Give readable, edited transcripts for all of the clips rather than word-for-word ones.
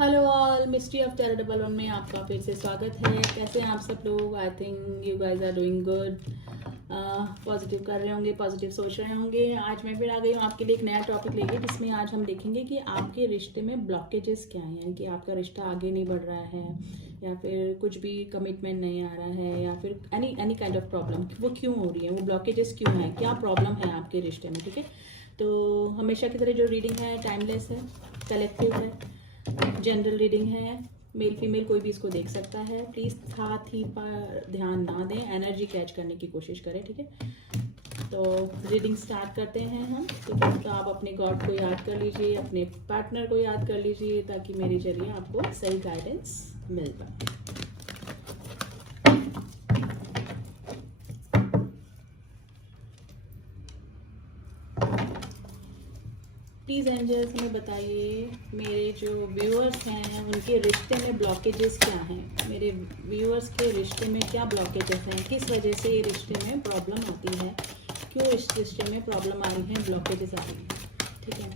Hello all, mystery of terror double one में आपका फिर से स्वागत है। कैसे हैं आप सब लोग? I think you guys are doing good. Positive कर रहे होंगे, पॉजिटिव सोच रहे होंगे। आज मैं फिर आ गई हूँ आपके लिए एक नया टॉपिक लेके, जिसमें आज हम देखेंगे कि आपके रिश्ते में ब्लॉकेजेस क्या हैं, कि आपका रिश्ता आगे नहीं बढ़ रहा है या फिर कुछ भी कमिटमेंट नहीं आ रहा है या फिर एनी काइंड ऑफ प्रॉब्लम वो क्यों हो रही है, वो ब्लॉकेजेस क्यों हैं, क्या प्रॉब्लम है आपके रिश्ते में। ठीक है, तो हमेशा की तरह जो रीडिंग है टाइमलेस है, कलेक्टिव है, जनरल रीडिंग है, मेल फीमेल कोई भी इसको देख सकता है। प्लीज़ साथ ही पर ध्यान ना दें, एनर्जी कैच करने की कोशिश करें। ठीक है, तो रीडिंग स्टार्ट करते हैं हम। ठीक है, तो आप अपने गॉड को याद कर लीजिए, अपने पार्टनर को याद कर लीजिए, ताकि मेरे जरिए आपको सही गाइडेंस मिल पाए। प्लीज़ एंजल्स हमें बताइए, मेरे जो व्यूअर्स हैं उनके रिश्ते में ब्लॉकेजेस क्या हैं, मेरे व्यूअर्स के रिश्ते में क्या ब्लॉकेजेस हैं, किस वजह से ये रिश्ते में प्रॉब्लम आती है, क्यों इस रिश्ते में प्रॉब्लम आ रही है, ब्लॉकेजेस आ रही हैं। ठीक है,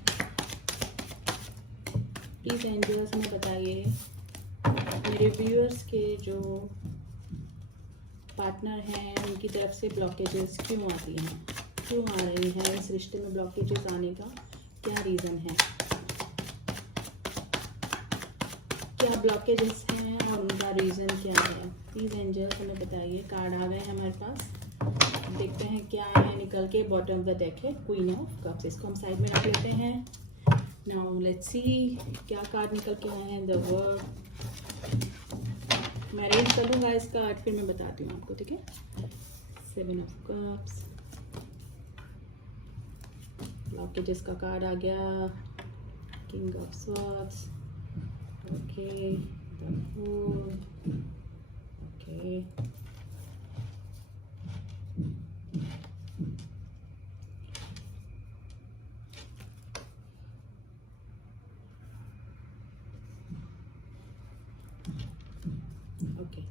प्लीज़ एंजल्स हमें बताइए, मेरे व्यूअर्स के जो पार्टनर हैं उनकी तरफ से ब्लॉकेजेस क्यों आती हैं, क्यों आ रही हैं, इस रिश्ते में ब्लॉकेजेस आने का क्या रीज़न है, क्या ब्लॉकेजेस हैं और उनका रीज़न क्या है। प्लीज़ एंजल्स हमें बताइए। कार्ड आ गए हैं हमारे पास, देखते हैं क्या है निकल के। बॉटम ऑफ द डेक है क्वीन ऑफ कप्स, इसको हम साइड में रख लेते हैं। नाउ लेट्स सी क्या कार्ड निकल के आए हैं। द वर्ड, मैं अरेंज कर लूँगा इसका कार्ड, फिर मैं बताती हूँ आपको। ठीक है, 7 ऑफ कप्स, ब्लॉकेजेस का कार्ड आ गया, king of swords, okay, the fool, okay, okay.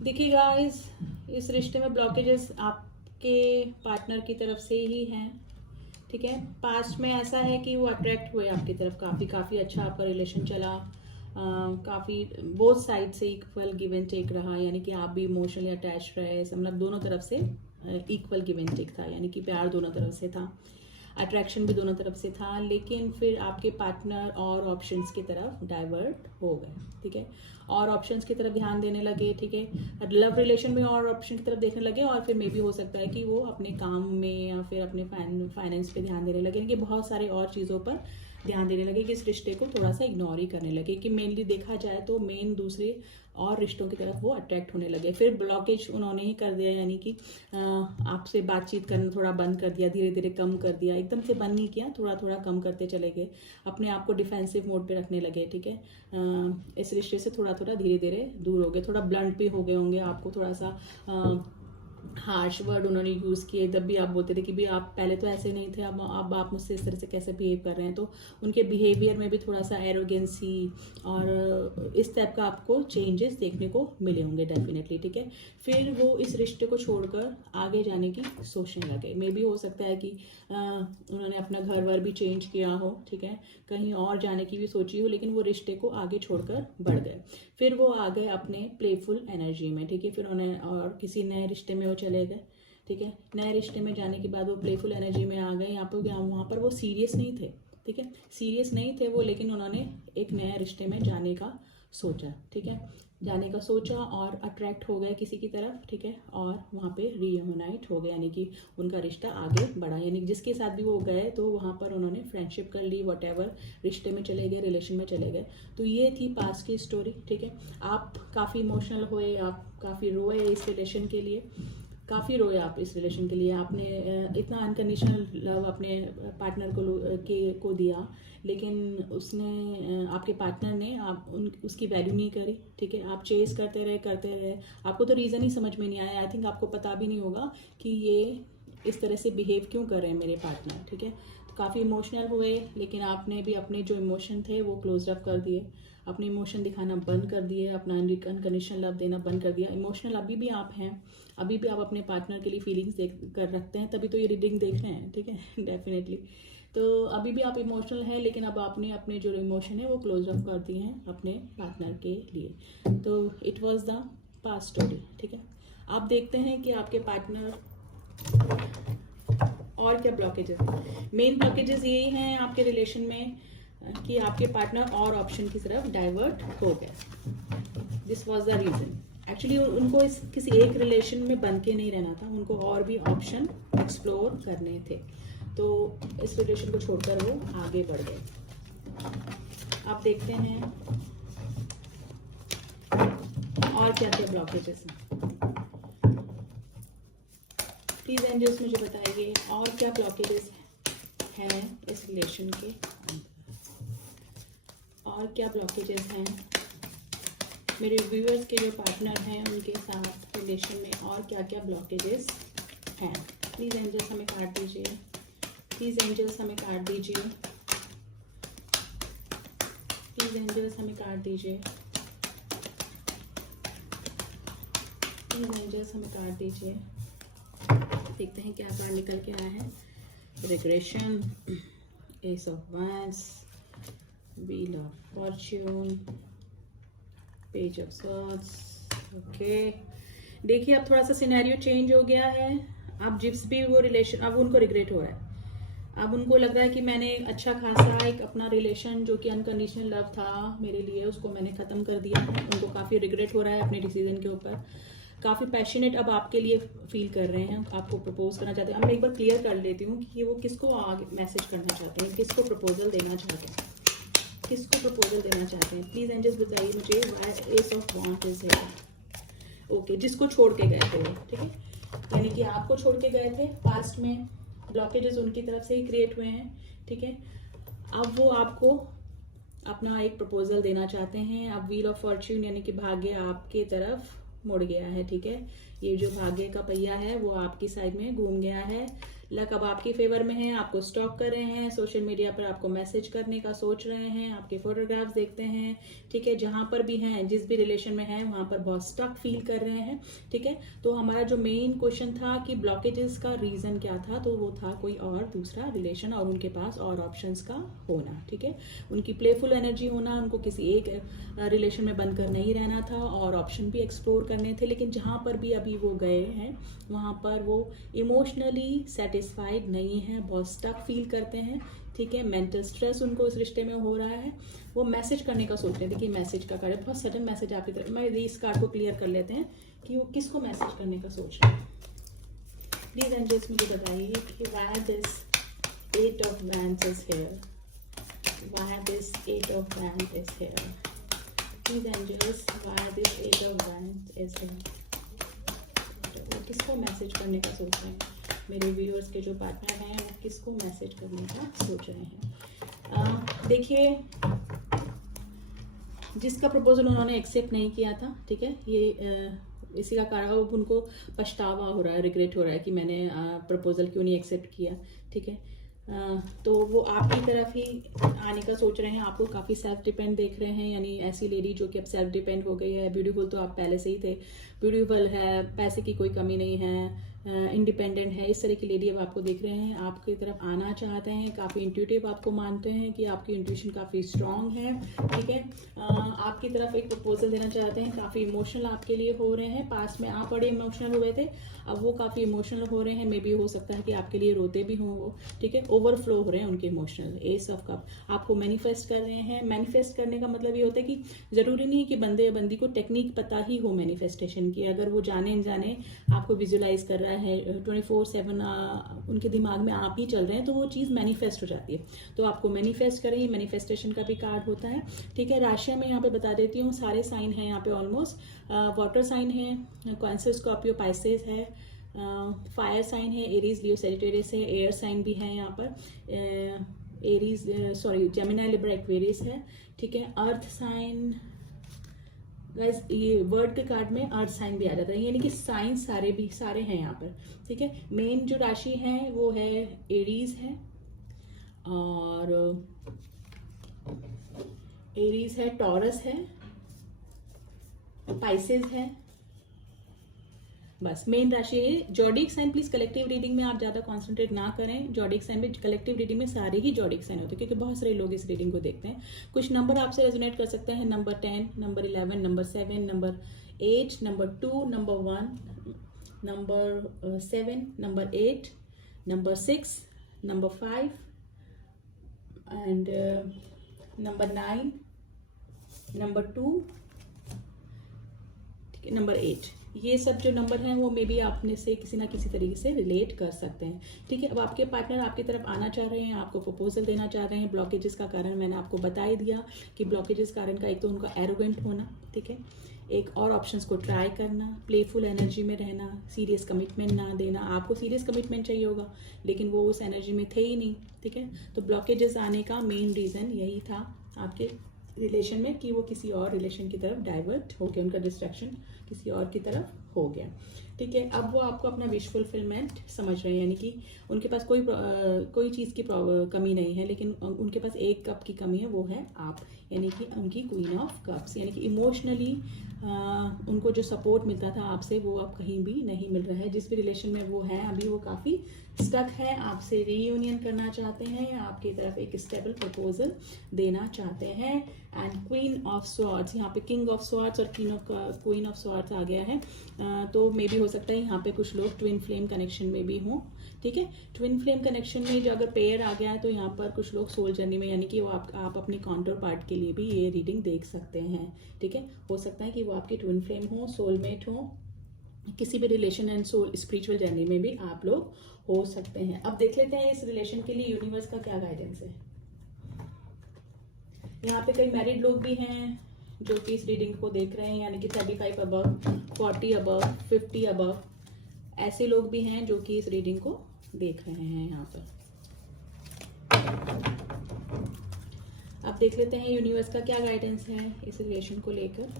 देखिए गाइस, इस रिश्ते में ब्लॉकेजेस आपके पार्टनर की तरफ से ही हैं। ठीक है, पास्ट में ऐसा है कि वो अट्रैक्ट हुए आपकी तरफ, काफ़ी अच्छा आपका रिलेशन चला, काफ़ी बोथ साइड से इक्वल गिव एंड टेक रहा, यानी कि आप भी इमोशनली अटैच रहे, मतलब दोनों तरफ से इक्वल गिव एंड टेक था, यानी कि प्यार दोनों तरफ से था, अट्रैक्शन भी दोनों तरफ से था। लेकिन फिर आपके पार्टनर और ऑप्शंस की तरफ डाइवर्ट हो गए। ठीक है, और ऑप्शंस की तरफ ध्यान देने लगे। ठीक है, लव रिलेशन में और ऑप्शन की तरफ देखने लगे, और फिर मे भी हो सकता है कि वो अपने काम में या फिर अपने फाइनेंस पे ध्यान देने लगे, कि बहुत सारे और चीज़ों पर ध्यान देने लगे, कि इस रिश्ते को थोड़ा सा इग्नोर ही करने लगे, कि मेनली देखा जाए तो मेन दूसरे और रिश्तों की तरफ वो अट्रैक्ट होने लगे। फिर ब्लॉकेज उन्होंने ही कर दिया, यानी कि आपसे बातचीत करना थोड़ा बंद कर दिया, धीरे धीरे कम कर दिया, एकदम से बंद नहीं किया, थोड़ा थोड़ा कम करते चले गए, अपने आप को डिफेंसिव मोड पे रखने लगे। ठीक है, इस रिश्ते से थोड़ा थोड़ा धीरे धीरे दूर हो गए, थोड़ा ब्लंट भी हो गए होंगे, आपको थोड़ा सा हार्श वर्ड उन्होंने यूज़ किए। तब भी आप बोलते थे कि भी आप पहले तो ऐसे नहीं थे, अब आप मुझसे इस तरह से कैसे बिहेव कर रहे हैं। तो उनके बिहेवियर में भी थोड़ा सा एरोगेंसी और इस टाइप का आपको चेंजेस देखने को मिले होंगे डेफिनेटली। ठीक है, फिर वो इस रिश्ते को छोड़कर आगे जाने की सोचने लगे। मे भी हो सकता है कि उन्होंने अपना घर वर भी चेंज किया हो, ठीक है, कहीं और जाने की भी सोची हो, लेकिन वो रिश्ते को आगे छोड़कर बढ़ गए। फिर वो आ गए अपने प्लेफुल एनर्जी में। ठीक है, फिर उन्हें और किसी नए रिश्ते में वो चले गए। ठीक है, नए रिश्ते में जाने के बाद वो प्लेफुल एनर्जी में आ गए। यहाँ पर वहाँ पर वो सीरियस नहीं थे। ठीक है, सीरियस नहीं थे वो, लेकिन उन्होंने एक नए रिश्ते में जाने का सोचा। ठीक है, जाने का सोचा और अट्रैक्ट हो गए किसी की तरफ। ठीक है, और वहाँ पे रीयूनाइट हो गए, यानी कि उनका रिश्ता आगे बढ़ा, यानी जिसके साथ भी वो गए तो वहाँ पर उन्होंने फ्रेंडशिप कर ली, वॉटेवर, रिश्ते में चले गए, रिलेशन में चले गए। तो ये थी पास्ट की स्टोरी। ठीक है, आप काफ़ी इमोशनल हुए, आप काफ़ी रोए इस रिलेशन के लिए, काफ़ी रोए आप इस रिलेशन के लिए। आपने इतना अनकंडीशनल लव अपने पार्टनर को दिया, लेकिन उसने आपके पार्टनर ने उसकी वैल्यू नहीं करी। ठीक है, आप चेस करते रहे, आपको तो रीज़न ही समझ में नहीं आया। आई थिंक आपको पता भी नहीं होगा कि ये इस तरह से बिहेव क्यों कर रहे हैं मेरे पार्टनर। ठीक है, तो काफ़ी इमोशनल हुए, लेकिन आपने भी अपने जो इमोशन थे वो क्लोज अप कर दिए, अपने इमोशन दिखाना बंद कर दिए, अपना अनकंडीशनल लव देना बंद कर दिया। इमोशनल अभी भी आप हैं, अभी भी आप अपने पार्टनर के लिए फीलिंग्स देख कर रखते हैं, तभी तो ये रीडिंग देख रहे हैं। ठीक है, डेफिनेटली। तो अभी भी आप इमोशनल हैं, लेकिन अब आपने अपने जो इमोशन है वो क्लोज ऑफ कर दिए हैं अपने पार्टनर के लिए। तो it was the past story, ठीक है। आप देखते हैं कि आपके पार्टनर और क्या ब्लॉकेजेस हैं। मेन ब्लॉकेजेस यही हैं आपके रिलेशन में कि आपके पार्टनर और ऑप्शन की तरफ डाइवर्ट हो गया। This was the reason. Actually उनको किसी एक रिलेशन में बन के नहीं रहना था, उनको और भी ऑप्शन एक्सप्लोर करने थे। तो इस रिलेशन को छोड़कर वो आगे बढ़ गए। आप देखते हैं और क्या क्या ब्लॉकेजेस हैं। प्लीज एंजल्स मुझे बताइए और क्या ब्लॉकेजेस हैं इस रिलेशन के अंदर, और क्या ब्लॉकेजेस हैं मेरे व्यूअर्स के जो पार्टनर हैं उनके साथ रिलेशन में, और क्या क्या ब्लॉकेजेस हैं। प्लीज एंजल्स हमें काट दीजिए, प्लीज एंजल्स हमें काट दीजिए, प्लीज एंजल्स हमें काट दीजिए, प्लीज एंजल्स हमें काट दीजिए। देखते हैं क्या कार्ड निकल के आया है। Regression, S of wands, wheel of Fortune, page of swords. Okay, देखिए अब थोड़ा सा सिनेरियो चेंज हो गया है। अब जिस भी वो रिलेशन, अब उनको रिग्रेट हो रहा है। अब उनको लग रहा है कि मैंने अच्छा खासा एक अपना रिलेशन जो कि अनकंडीशनल लव था मेरे लिए, उसको मैंने ख़त्म कर दिया है। उनको काफ़ी रिग्रेट हो रहा है अपने डिसीजन के ऊपर। काफ़ी पैशनेट अब आपके लिए फील कर रहे हैं, आपको प्रपोज करना चाहते हैं। अब मैं एक बार क्लियर कर लेती हूँ कि वो किसको आगे मैसेज करना चाहते हैं, किसको प्रपोजल देना चाहते हैं, किसको प्रपोजल देना चाहते हैं। प्लीज एंजल्स बताइए मुझे। Why S of wands is here. Okay, जिसको छोड़ के गए थे वो, ठीक है, यानी कि आपको छोड़ के गए थे पास्ट में, ब्लॉकेजेस उनकी तरफ से ही क्रिएट हुए हैं, ठीक है। अब वो आपको अपना एक प्रपोजल देना चाहते हैं। अब व्हील ऑफ फॉर्च्यून यानी कि भाग्य आपके तरफ मुड़ गया है, ठीक है। ये जो भाग्य का पहिया है वो आपकी साइड में घूम गया है। लक अब आपकी फेवर में है, आपको स्टॉक कर रहे हैं, सोशल मीडिया पर आपको मैसेज करने का सोच रहे हैं, आपके फोटोग्राफ्स देखते हैं, ठीक है। जहां पर भी हैं, जिस भी रिलेशन में हैं, वहां पर बहुत स्टक फील कर रहे हैं, ठीक है। तो हमारा जो मेन क्वेश्चन था कि ब्लॉकेजेस का रीजन क्या था, तो वो था कोई और दूसरा रिलेशन और उनके पास और ऑप्शंस का होना, ठीक है। उनकी प्लेफुल एनर्जी होना, उनको किसी एक रिलेशन में बंद कर नहीं रहना था और ऑप्शन भी एक्सप्लोर करने थे। लेकिन जहां पर भी अभी वो गए हैं वहां पर वो इमोशनली सेटिस्फाइड नहीं है, बहुत स्टक फील करते हैं, ठीक है। मेंटल स्ट्रेस उनको इस रिश्ते में हो रहा है। वो मैसेज करने का सोच रहे हैं। देखिए मैसेज का कार्ड है, बहुत सडन मैसेज आपकी तरफ। मैं इस कार्ड को क्लियर कर लेते हैं कि वो किसको मैसेज करने का सोच रहे हैं। प्लीज एंजल्स मुझे बताइए कि why this eight of wands is here, why this eight of wands is here. Please angels, why this eight of wands is here. वो किसको मैसेज करने का सोच रहे हैं मेरे व्यूअर्स के जो पार्टनर हैं, वो किसको मैसेज करने का सोच रहे हैं। देखिए जिसका प्रपोजल उन्होंने एक्सेप्ट नहीं किया था, ठीक है, ये इसी का कारण उनको पछतावा हो रहा है, रिग्रेट हो रहा है कि मैंने प्रपोजल क्यों नहीं एक्सेप्ट किया, ठीक है। तो वो आपकी तरफ ही आने का सोच रहे हैं। आपको काफ़ी सेल्फ डिपेंड देख रहे हैं, यानी ऐसी लेडी जो कि अब सेल्फ डिपेंड हो गई है। ब्यूटीफुल तो आप पहले से ही थे, ब्यूटीफुल है, पैसे की कोई कमी नहीं है, इंडिपेंडेंट है, इस तरह की लेडी अब आपको देख रहे हैं, आपकी तरफ आना चाहते हैं। काफ़ी इंट्यूटिव आपको मानते हैं कि आपकी इंट्यूशन काफ़ी स्ट्रांग है, ठीक है। आपकी तरफ एक प्रपोजल देना चाहते हैं। काफ़ी इमोशनल आपके लिए हो रहे हैं। पास में आप बड़े इमोशनल हुए थे, अब वो काफ़ी इमोशनल हो रहे हैं। मे बी हो सकता है कि आपके लिए रोते भी हों वो, ठीक है। ओवरफ्लो हो रहे हैं उनके इमोशनल। एस ऑफ कप आपको मैनिफेस्ट कर रहे हैं। मैनिफेस्ट करने का मतलब ये होता है कि ज़रूरी नहीं है कि बंदे या बंदी को टेक्निक पता ही हो मैनिफेस्टेशन की। अगर वो जाने अनजाने आपको विजुलाइज कर रहा है 24/7 उनके दिमाग में आप ही चल रहे हैं, तो वो चीज़ मैनिफेस्ट हो जाती है। तो आपको मैनिफेस्ट करें, मैनिफेस्टेशन का भी कार्ड होता है, ठीक है। राशि में यहाँ पे बता देती हूँ, सारे साइन हैं यहाँ पे ऑलमोस्ट। वाटर साइन है, कैंसर, स्कॉर्पियो, पाइसेस है, फायर साइन है, एरीज, लियो, सैजिटेरियस है, एयर साइन भी है यहाँ पर, Aries sorry Gemini, Libra, Aquarius है, ठीक है। अर्थ साइन, गाइस ये वर्ड के कार्ड में अर्थ साइन भी आ जाता है, यानी कि साइन सारे हैं यहाँ पर, ठीक है। मेन जो राशि है वो है एरीज है, और एरीज है, टॉरस है, पाइसेस है, बस मेन राशि है zodiac sign. Please collective reading में आप ज्यादा कॉन्सेंट्रेट ना करें। जॉडिक साइन में, कलेक्टिव रीडिंग में सारे ही जॉडिक साइन होते हैं क्योंकि बहुत सारे लोग इस रीडिंग को देखते हैं। कुछ नंबर आपसे रेजोनेट कर सकते हैं, number 10, number 11, number 7, number 8, number 2, number 1, number 7, number 8, number 6, number 5 and number 9, number 2, number 8। ये सब जो नंबर हैं वो मे बी आपने से किसी ना किसी तरीके से रिलेट कर सकते हैं। ठीक है, अब आपके पार्टनर आपकी तरफ आना चाह रहे हैं, आपको प्रपोजल देना चाह रहे हैं। ब्लॉकेजेस का कारण मैंने आपको बता ही दिया कि ब्लॉकेजेस कारण का एक तो उनका एरोगेंट होना, ठीक है, एक और ऑप्शंस को ट्राई करना, प्लेफुल एनर्जी में रहना, सीरियस कमिटमेंट ना देना। आपको सीरियस कमिटमेंट चाहिए होगा लेकिन वो उस एनर्जी में थे ही नहीं। ठीक है, तो ब्लॉकेजेस आने का मेन रीज़न यही था आपके रिलेशन में कि वो किसी और रिलेशन की तरफ डाइवर्ट हो गया, उनका डिस्ट्रैक्शन किसी और की तरफ हो गया। ठीक है, अब वो आपको अपना विश फुलफिलमेंट समझ रहे हैं, यानी कि उनके पास कोई चीज़ की कमी नहीं है लेकिन उनके पास एक कप की कमी है, वो है आप, यानी कि उनकी क्वीन ऑफ कप्स। यानी कि इमोशनली उनको जो सपोर्ट मिलता था आपसे वो अब कहीं भी नहीं मिल रहा है। जिस भी रिलेशन में वो है अभी वो काफ़ी स्टक है, आपसे रीयूनियन करना चाहते हैं, आपकी तरफ एक स्टेबल प्रपोजल देना चाहते हैं। एंड क्वीन ऑफ स्वॉर्ड्स, यहाँ पे किंग ऑफ स्वॉर्ड्स और क्वीन ऑफ स्वॉर्ड्स आ गया है। तो मे भी हो सकता है यहाँ पे कुछ लोग ट्विन फ्लेम कनेक्शन में भी हों। ठीक है, ट्विन फ्लेम कनेक्शन में जो अगर पेयर आ गया है तो यहाँ पर कुछ लोग सोल जर्नी में, यानी कि वो आप अपनी काउंटर पार्ट के लिए भी ये रीडिंग देख सकते हैं। ठीक है, हो सकता है कि वो आपके ट्विन फ्लेम हो, सोलमेट हो, किसी भी relation and soul spiritual journey में भी आप लोग हो सकते हैं। अब देख लेते हैं इस रिलेशन के लिए यूनिवर्स का क्या गाइडेंस है। यहाँ पे कई मैरिड लोग भी हैं जो कि इस रीडिंग को देख रहे हैं, यानी कि 35 अबव, 40 अबव, 50 अबव, ऐसे लोग भी हैं जो कि इस रीडिंग को देख रहे हैं यहाँ पर। अब देख लेते हैं यूनिवर्स का क्या गाइडेंस है इस रिलेशन को लेकर।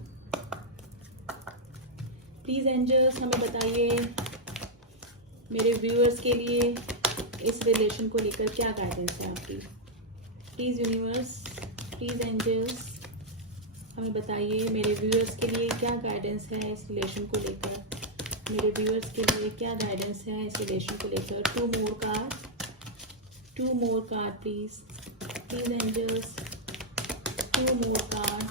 प्लीज एंजल्स हमें बताइए मेरे व्यूअर्स के लिए इस रिलेशन को लेकर क्या गाइडेंस है आपकी। प्लीज यूनिवर्स, प्लीज एंजल्स हमें बताइए मेरे व्यूअर्स के लिए क्या गाइडेंस है इस रिलेशन को लेकर। मेरे व्यूअर्स के लिए क्या गाइडेंस है इस रिलेशन को लेकर। 2 more card please, please angels, 2 more card.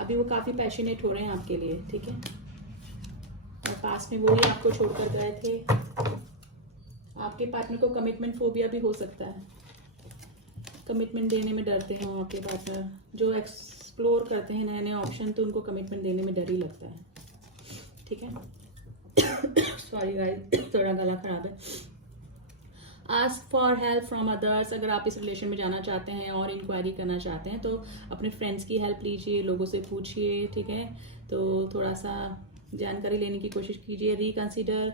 अभी वो काफ़ी पैशनेट हो रहे हैं आपके लिए, ठीक है, और पास में वो ही आपको छोड़कर गए थे। आपके पार्टनर को कमिटमेंट फोबिया भी हो सकता है, कमिटमेंट देने में डरते हैं आपके पार्टनर। जो एक्सप्लोर करते हैं नए नए ऑप्शन तो उनको कमिटमेंट देने में डर ही लगता है। ठीक है, सॉरी गाइस, थोड़ा गला खराब है। Ask for help from others. अगर आप इस रिलेशन में जाना चाहते हैं और इंक्वायरी करना चाहते हैं तो अपने फ्रेंड्स की हेल्प लीजिए, लोगों से पूछिए। ठीक है, तो थोड़ा सा जानकारी लेने की कोशिश कीजिए। रिकंसिडर,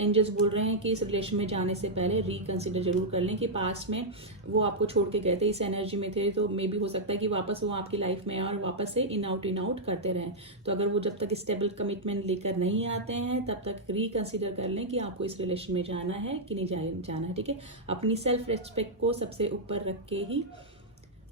एंजल्स बोल रहे हैं कि इस रिलेशन में जाने से पहले रिकंसिडर जरूर कर लें कि पास्ट में वो आपको छोड़ के गए थे, इस एनर्जी में थे, तो मे भी हो सकता है कि वापस वो आपकी लाइफ में और वापस से इन आउट करते रहें। तो अगर वो जब तक स्टेबल कमिटमेंट लेकर नहीं आते हैं तब तक रिकंसिडर कर लें कि आपको इस रिलेशन में जाना है कि नहीं जाना है। ठीक है, अपनी सेल्फ रिस्पेक्ट को सबसे ऊपर रख के ही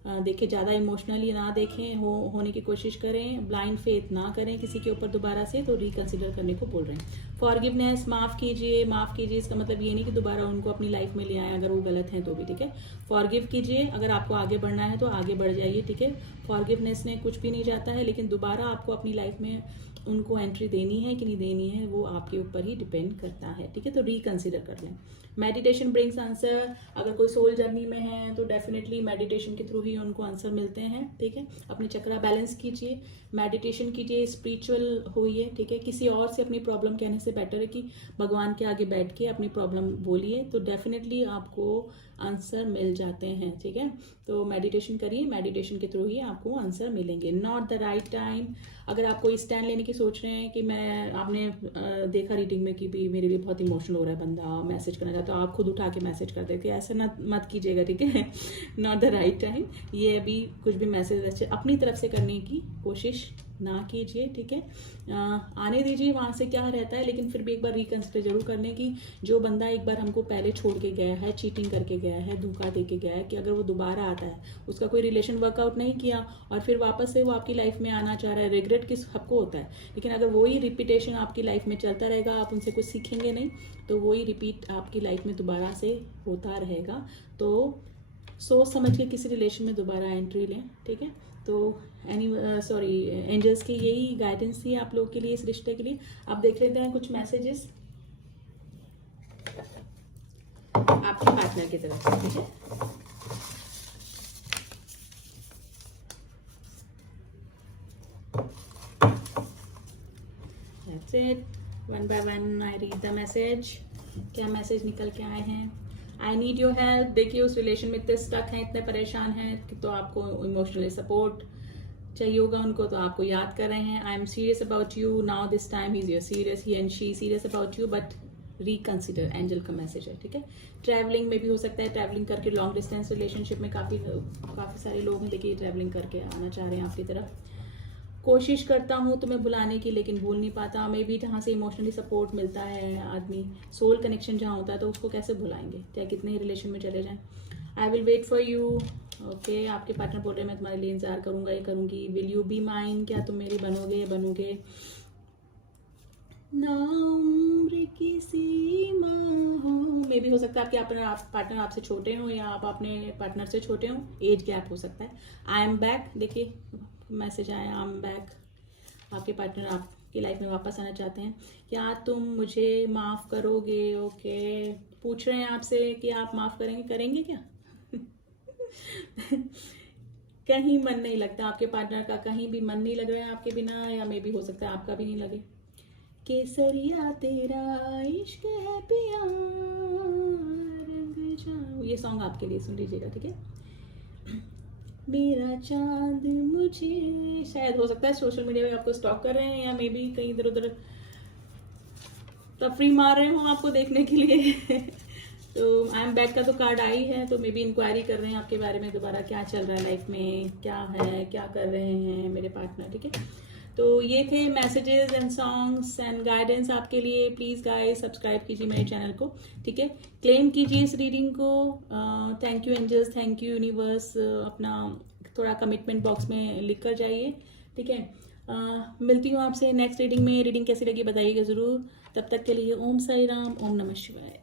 देखिए, ज़्यादा इमोशनली ना देखें, होने की कोशिश करें, ब्लाइंड फेथ ना करें किसी के ऊपर दोबारा से, तो रिकंसिडर करने को बोल रहे हैं। फॉरगिवनेस, माफ़ कीजिए। इसका मतलब ये नहीं कि दोबारा उनको अपनी लाइफ में ले आए अगर वो गलत हैं तो भी। ठीक है, फॉरगिव कीजिए। अगर आपको आगे बढ़ना है तो आगे बढ़ जाइए। ठीक है, फॉरगिवनेस में कुछ भी नहीं जाता है, लेकिन दोबारा आपको अपनी लाइफ में उनको एंट्री देनी है कि नहीं देनी है वो आपके ऊपर ही डिपेंड करता है। ठीक है, तो रिकंसिडर कर लें। Meditation brings answer. अगर कोई सोल जर्नी में है तो डेफिनेटली मेडिटेशन के थ्रू ही उनको आंसर मिलते हैं। ठीक है, अपने चक्रा बैलेंस कीजिए, मेडिटेशन कीजिए, स्पिरिचुअल होइए। ठीक है, किसी और से अपनी प्रॉब्लम कहने से बेटर है कि भगवान के आगे बैठ के अपनी प्रॉब्लम बोलिए, तो डेफिनेटली आपको आंसर मिल जाते हैं। ठीक है, तो मेडिटेशन करिए, मेडिटेशन के थ्रू ही आपको आंसर मिलेंगे। Not the right time. अगर आप कोई स्टैंड लेने की सोच रहे हैं कि आपने देखा रीडिंग में कि भी मेरे लिए बहुत इमोशनल हो रहा है बंदा, मैसेज करना चाहता, तो आप खुद उठा के मैसेज कर देते, ऐसा ना मत कीजिएगा। ठीक है, नॉट द राइट टाइम। ये अभी कुछ भी मैसेज अपनी तरफ से करने की कोशिश ना कीजिए, ठीक है। आने दीजिए वहाँ से क्या रहता है, लेकिन फिर भी एक बार रिकंसिडर जरूर करने की जो बंदा एक बार हमको पहले छोड़ के गया है, चीटिंग करके गया है, धोखा दे के गया है, कि अगर वो दोबारा आता है, उसका कोई रिलेशन वर्कआउट नहीं किया और फिर वापस से वो आपकी लाइफ में आना चाह रहा है, रिग्रेट किस सबको होता है, लेकिन अगर वही रिपीटेशन आपकी लाइफ में चलता रहेगा, आप उनसे कुछ सीखेंगे नहीं, तो वही रिपीट आपकी लाइफ में दोबारा से होता रहेगा। तो सोच समझ के किसी रिलेशन में दोबारा एंट्री लें, ठीक है। तो एंजल्स की यही गाइडेंस थी आप लोग के लिए इस रिश्ते के लिए। अब देख लेते हैं कुछ मैसेजेस आपके पार्टनर की तरफ से, ठीक है। That's it. One by one I read the message. क्या मैसेज निकल के आए हैं? I need your help. देखिए उस रिलेशन में इतने स्टक हैं, इतने परेशान हैं कि तो आपको इमोशनली सपोर्ट चाहिए होगा उनको, तो आपको याद कर रहे हैं। I am serious about you now, this time is your serious, he and she serious about you, but reconsider, angel का मैसेज है, ठीक है। ट्रैवलिंग में भी हो सकता है, ट्रैवलिंग करके लॉन्ग डिस्टेंस रिलेशनशिप में काफ़ी सारे लोग हैं, देखिए ट्रैवलिंग करके आना चाह रहे हैं आपकी तरफ। कोशिश करता हूँ तुम्हें बुलाने की, लेकिन भूल नहीं पाता। मे बी जहाँ से इमोशनली सपोर्ट मिलता है आदमी, सोल कनेक्शन जहाँ होता है, तो उसको कैसे भुलाएंगे, चाहे कितने ही रिलेशन में चले जाएं। I will wait for you. Okay, आपके पार्टनर बोल रहे हैं मैं तुम्हारे लिए इंतजार करूंगा, ये करूंगी। विल यू बी माइन, क्या तुम मेरी बनोगे, बनोगे ना उम्र की सीमा हो। मे भी हो सकता है आपके पार्टनर आपसे छोटे हो या आप अपने पार्टनर से छोटे हो, एज गैप हो सकता है। आई एम बैक, देखिए मैसेज आया, आई एम बैक। आपके पार्टनर आपकी लाइफ में वापस आना चाहते हैं। क्या तुम मुझे माफ़ करोगे? ओके, पूछ रहे हैं आपसे कि आप माफ़ करेंगे क्या? कहीं मन नहीं लगता आपके पार्टनर का, कहीं भी मन नहीं लग रहा है आपके बिना, या मे भी हो सकता है आपका भी नहीं लगे। केसरिया तेरा इश्क है पिया रंग जाऊं, ये सॉन्ग आपके लिए, सुन लीजिएगा, ठीक है। मेरा चांद मुझे, शायद हो सकता है सोशल मीडिया पे आपको स्टॉक कर रहे हैं, या मे बी कहीं इधर उधर तफरी मार रहे हो आपको देखने के लिए। तो आई एम बैक का तो कार्ड आई है, तो मे बी इंक्वायरी कर रहे हैं आपके बारे में, दोबारा क्या चल रहा है लाइफ में, क्या है, क्या कर रहे हैं मेरे पार्टनर, ठीक है। तो ये थे messages and songs and guidance आपके लिए। प्लीज़ गाइस सब्सक्राइब कीजिए मेरे चैनल को, ठीक है। क्लेम कीजिए इस रीडिंग को। Thank you angels, thank you universe. अपना थोड़ा कमिटमेंट बॉक्स में लिख कर जाइए, ठीक है। मिलती हूँ आपसे नेक्स्ट रीडिंग में। रीडिंग कैसी लगी बताइएगा ज़रूर। तब तक के लिए ओम साई राम, ओम नमः शिवाय।